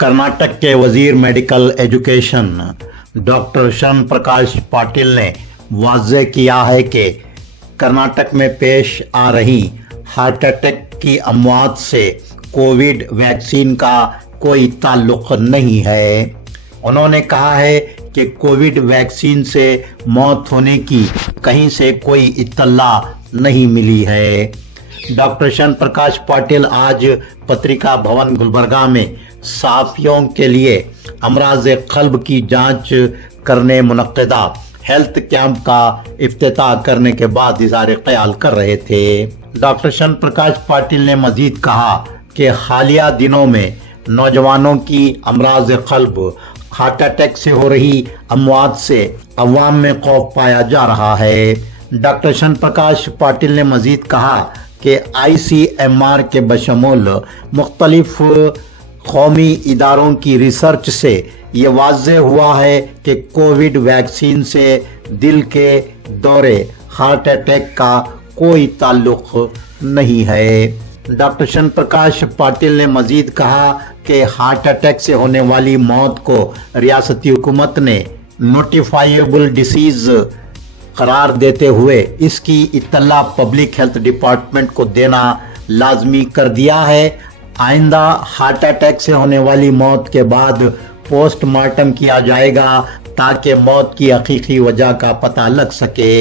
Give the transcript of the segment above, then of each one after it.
कर्नाटक के वजीर medical education doctor शरण प्रकाश पाटिल ने वाज़ेह किया है कि कर्नाटक में पेश आ रही हार्ट अटैक की अमवात से कोविड वैक्सीन का कोई ताल्लुक नहीं है। उन्होंने कहा है कि कोविड वैक्सीन से मौत होने की कहीं से कोई इत्तला नहीं मिली है। डॉक्टर शरण प्रकाश पाटिल आज पत्रिका भवन गुलबर्गा में सहाफ़ियों के लिए अमराज क़ल्ब की जांच करने मुनक्किदा हेल्थ कैंप का इफ्तिताह करने के बाद इज़हार ख्याल कर रहे थे। डॉक्टर शरण प्रकाश पाटिल ने मजीद कहा कि हालिया दिनों में नौजवानों की अमराज क़ल्ब हार्ट अटैक से हो रही अमवात से अवाम में खौफ पाया जा रहा है। डॉक्टर शरण प्रकाश पाटिल ने मजीद कहा कि ICMR के बशमूल मुख्तलिफ कौमी इदारों की रिसर्च से ये वाज़ेह हुआ है कि कोविड वैक्सीन से दिल के दौरे हार्ट अटैक का कोई ताल्लुक नहीं है। डॉक्टर शरण प्रकाश पाटिल ने मजीद कहा कि हार्ट अटैक से होने वाली मौत को रियासती हुकूमत ने नोटिफाइबल डिसीज करार देते हुए इसकी इत्तला पब्लिक हेल्थ डिपार्टमेंट को देना लाजमी कर दिया है। आइंदा हार्ट अटैक से होने वाली मौत के बाद पोस्टमार्टम किया जाएगा ताकि मौत की हकीकी वजह का पता लग सके।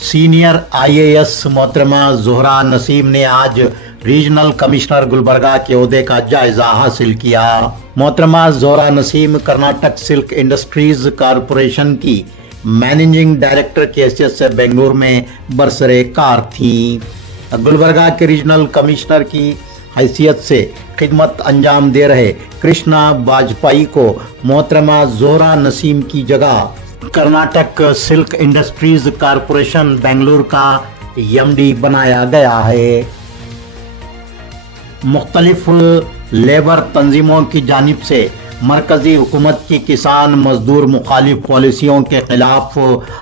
सीनियर IAS मोहतरमा ज़ोहरा नसीम ने आज रीजनल कमिश्नर गुलबर्गा के ओहदे का जायजा हासिल किया। मोहतरमा Zohra Naseem Karnataka Silk Industries Corporation की मैनेजिंग डायरेक्टर की हैसियत से बेंगलुरु में बरसरे कार थी। गुलबर्गा के रीजनल कमिश्नर की हैसियत से खिदमत अंजाम दे रहे कृष्णा वाजपेयी को मोहतरमा ज़ोहरा नसीम की जगह Karnataka Silk Industries corporation Bengaluru का MD बनाया गया है। मुख्तलिफ लेबर तंजीमों की जानिब से मरकजी हुकूमत की किसान मजदूर मुखालिफ पॉलिसियों के खिलाफ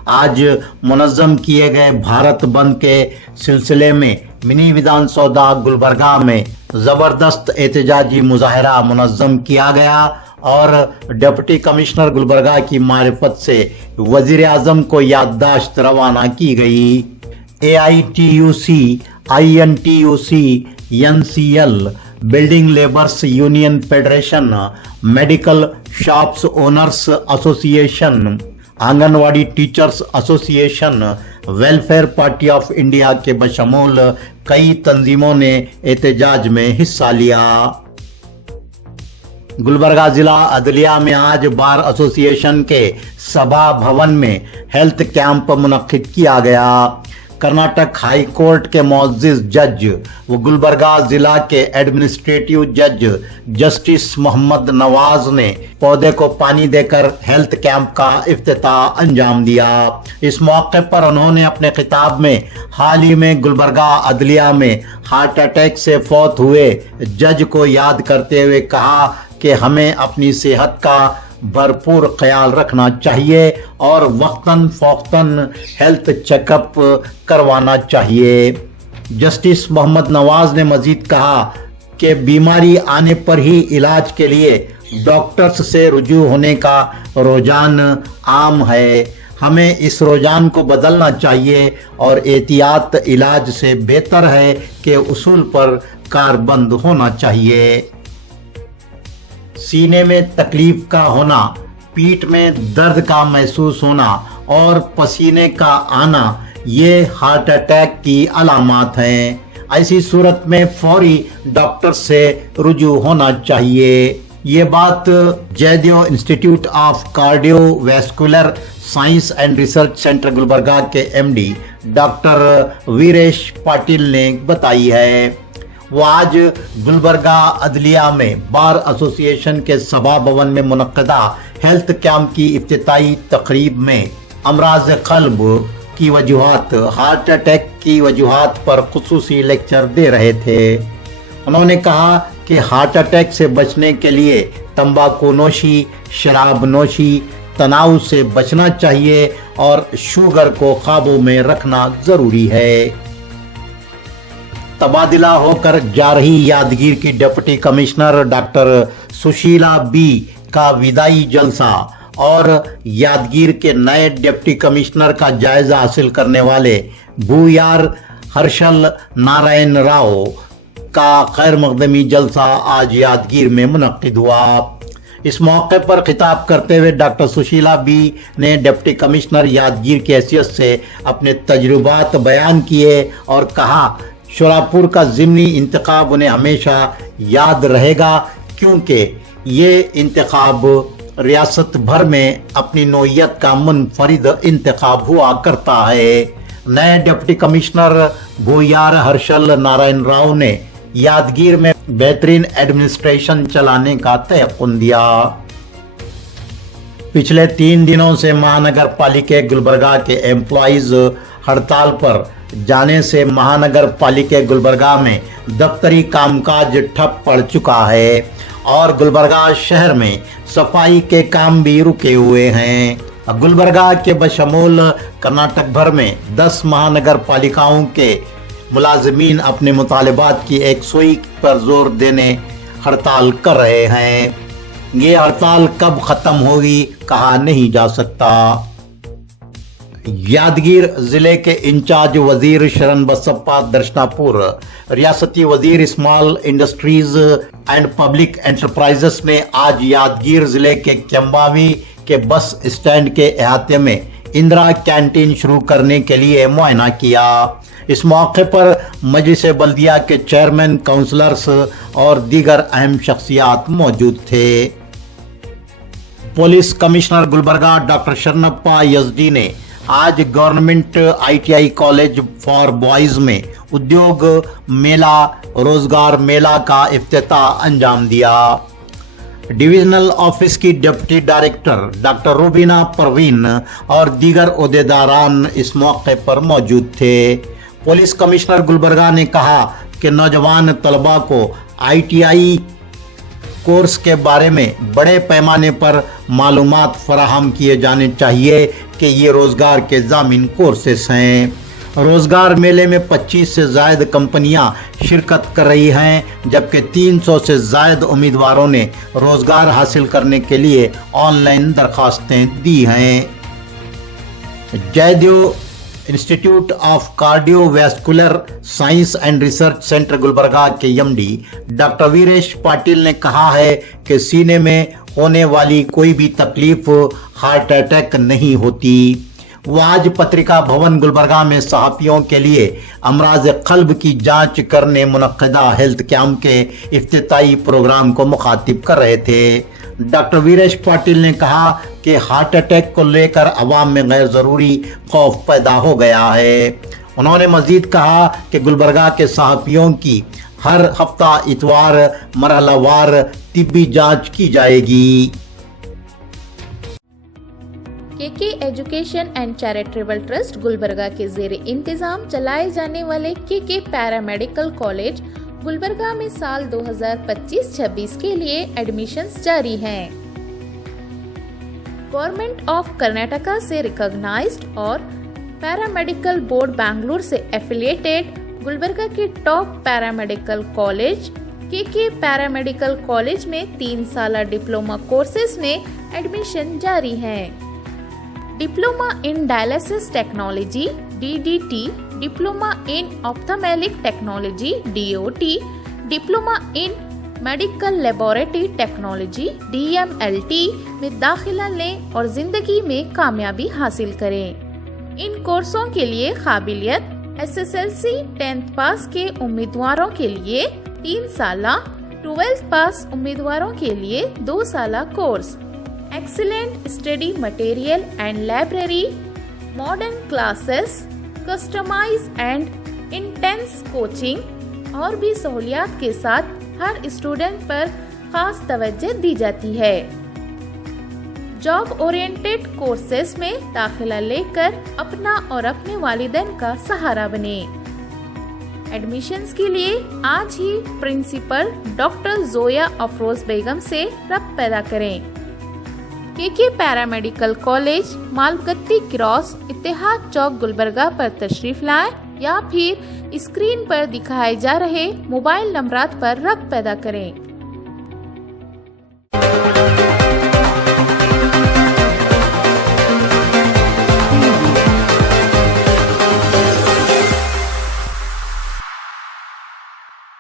आज मुनज़्ज़म किए गए भारत बंद के सिलसिले में मिनी विधान सौदा गुलबर्गा में ज़बरदस्त एहतजाजी मुजाहरा मुनज़्ज़म किया गया और डिप्टी कमिश्नर गुलबर्गा की मारिफत से वज़ीर आज़म को याददाश्त रवाना की गई। AITUC, INTUC, NCL, building labours union federation, medical shops owners association, anganwadi teachers association, welfare party of India के बशमूल कई तंजीमों ने एहतजाज में हिस्सा लिया। गुलबर्गा जिला अदलिया में आज बार एसोसिएशन के सभा भवन में हेल्थ कैंप मुनक्किद किया गया। कर्नाटक हाई कोर्ट के मुअज़्ज़िज़ जज व गुलबर्गा जिला के एडमिनिस्ट्रेटिव जज जस्टिस मोहम्मद नवाज ने पौधे को पानी देकर हेल्थ कैंप का इफ्तिताह अंजाम दिया। इस मौके पर उन्होंने अपने खिताब में हाल ही में गुलबर्गा अदलिया में हार्ट अटैक से फौत हुए जज को याद करते हुए कहा कि हमें अपनी सेहत का भरपूर ख्याल रखना चाहिए और वक्तन फ़ौक्तन हेल्थ चेकअप करवाना चाहिए। जस्टिस मोहम्मद नवाज ने मजीद कहा कि बीमारी आने पर ही इलाज के लिए डॉक्टर्स से रुजू होने का रुझान आम है। हमें इस रुझान को बदलना चाहिए और एहतियात इलाज से बेहतर है के उसूल पर कारबंद होना चाहिए। सीने में तकलीफ का होना, पीठ में दर्द का महसूस होना और पसीने का आना ये हार्ट अटैक की अलामात हैं। ऐसी सूरत में फौरी डॉक्टर से रुजू होना चाहिए। ये बात Jayadeva institute of cardiovascular science and research centre Gulbarga के MD डॉक्टर वीरेश पाटिल ने बताई है। वो आज गुलबर्गा अदलिया में बार एसोसिएशन के सभा भवन में मुनक्किदा हेल्थ कैंप की इफ्तिताई तकरीब में अमराज क़ल्ब की वजूहात, हार्ट अटैक की वजूहात पर खुसूसी लेक्चर दे रहे थे। उन्होंने कहा कि हार्ट अटैक से बचने के लिए तंबाकू नोशी, शराब नोशी, तनाव से बचना चाहिए और शुगर को काबू में रखना ज़रूरी है। तबादला होकर जा रही यादगीर की deputy commissioner doctor Sushila B का विदाई जलसा और यादगीर के नए डिप्टी कमिश्नर का जायजा हासिल करने वाले भूयार हर्षल नारायण राव का खैर मकदमी जलसा आज यादगीर में मुनक्किद हुआ। इस मौके पर खिताब करते हुए डॉक्टर सुशीला बी ने डिप्टी कमिश्नर यादगीर की हैसियत से अपने तजुर्बात बयान किए और कहा शोलापुर का ज़िमनी इंतखाब उन्हें हमेशा याद रहेगा, क्योंकि ये इंतखाब रियासत भर में अपनी नौइयत का मुनफरिद इंतखाब हुआ करता है। नए डिप्टी कमिश्नर भूयार हर्षल नारायण राव ने यादगीर में बेहतरीन एडमिनिस्ट्रेशन चलाने का तयक़ुन दिया। पिछले 3 दिनों से महानगर पालिका गुलबर्गा के एम्प्लॉइज हड़ताल पर जाने से महानगर पालिका गुलबर्गा में दफ्तरी कामकाज ठप पड़ चुका है और गुलबर्गा शहर में सफाई के काम भी रुके हुए हैं। गुलबर्गा के बशमूल कर्नाटक भर में 10 महानगर पालिकाओं के मुलाजिमीन अपने मुतालिबात की एक सुई पर जोर देने हड़ताल कर रहे हैं। ये हड़ताल कब खत्म होगी कहा नहीं जा सकता। यादगीर जिले के इंचार्ज वजीर शरण बसप्पा दर्शनापुर, रियासती वजीर small industries and public enterprises ने आज यादगीर जिले के केम्बावी के बस स्टैंड के अहाते में इंदिरा कैंटीन शुरू करने के लिए मुआयना किया। इस मौके पर मजलिस बल्दिया के चेयरमैन, काउंसलर्स और दीगर अहम शख्सियात मौजूद थे। Police commissioner Gulbarga doctor Sharanappa Yezdi ने आज government ITI college for boys में उद्योग मेला, रोजगार मेला का इफ्तिताह अंजाम दिया। डिविजनल ऑफिस की deputy director doctor Rubina Parveen और दीगर ओहदेदारान इस मौके पर मौजूद थे। पुलिस कमिश्नर गुलबर्गा ने कहा कि नौजवान तलबा को ITI कोर्स के बारे में बड़े पैमाने पर मालूमात फराहम किए जाने चाहिए कि ये रोज़गार के ज़ामिन कोर्सेस हैं। रोज़गार मेले में 25 से ज़ायद कंपनियां शिरकत कर रही हैं, जबकि 300 से ज़ायद उम्मीदवारों ने रोज़गार हासिल करने के लिए ऑनलाइन दरखास्तें दी हैं। Jayadeva institute of cardiovascular science and research centre Gulbarga के MD डॉक्टर वीरेश पाटिल ने कहा है कि सीने में होने वाली कोई भी तकलीफ हार्ट अटैक नहीं होती। वो आज पत्रिका भवन गुलबर्गा में सहाफ़ियों के लिए अमराज क़ल्ब की जांच करने मुनक़्क़दा हेल्थ कैंप के इफ्तिताई प्रोग्राम को मुखातिब कर रहे थे। डॉक्टर वीरेश पाटिल ने कहा कि हार्ट अटैक को लेकर अवाम में गैर ज़रूरी खौफ पैदा हो गया है। उन्होंने मज़ीद कहा कि गुलबर्गा के सहाफ़ियों की हर हफ्ता इतवार मरहलावार तिब्बी जांच की जाएगी। KK education and charitable trust Gulbarga के ज़ेरे इंतजाम चलाए जाने वाले KK पैरामेडिकल कॉलेज गुलबर्गा में साल 2025-26 के लिए एडमिशन्स जारी हैं। गवर्नमेंट ऑफ कर्नाटका से रिकॉग्नाइज्ड और पैरामेडिकल बोर्ड बैंगलोर से एफिलिएटेड गुलबर्गा के top paramedical college KK paramedical college में 3 साल डिप्लोमा कोर्सेज में एडमिशन जारी हैं। Diploma in dialysis technology DDT, diploma in ophthalmic technology DOT, diploma in medical laboratory technology DMLT में दाखिला लें और जिंदगी में कामयाबी हासिल करें। इन कोर्सों के लिए काबिलियत SSLC 10th पास के उम्मीदवारों के लिए 3 साला, 12th पास उम्मीदवारों के लिए 2 साला course, excellent study material and library, modern classes, customise and intense coaching और भी सहूलियात के साथ हर स्टूडेंट पर खास तवज्जो दी जाती है। जॉब ओरिएंटेड कोर्सेज में दाखिला लेकर अपना और अपने वालिदैन का सहारा बने। एडमिशन्स के लिए आज ही प्रिंसिपल डॉक्टर जोया अफरोज बेगम से रब्त पैदा करें। के पैरामेडिकल कॉलेज, मालगत्ती क्रॉस, इत्तेहाद चौक, गुलबर्गा पर तशरीफ लाएं या फिर स्क्रीन पर दिखाए जा रहे मोबाइल नंबरात पर रब्त पैदा करें।